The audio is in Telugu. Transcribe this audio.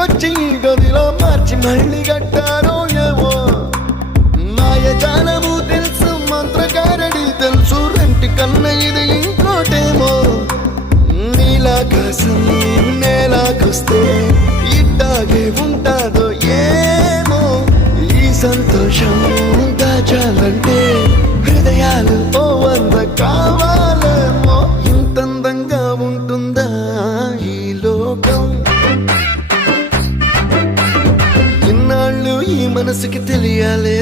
ఇంటికొచ్చి గదిలో మార్చి మళ్ళీ కట్టారో ఏమో మాయజాలము తెలుసు మంత్రకారడి తెలుసు రెంటి కన్న ఇది ఇంకోటేమో నీలాకాశం నేలాకొస్తే ఇట్టాగే ఉంటాదో ఏమో ఈ సంతోషం దాచాలంటే హృదయాలు ఓ వంద కావాలేమో ఇంతందంగా ఉంటుందా ఈ లోకం ఇన్నాళ్ళు ఈ మనసుకి తెలియాలే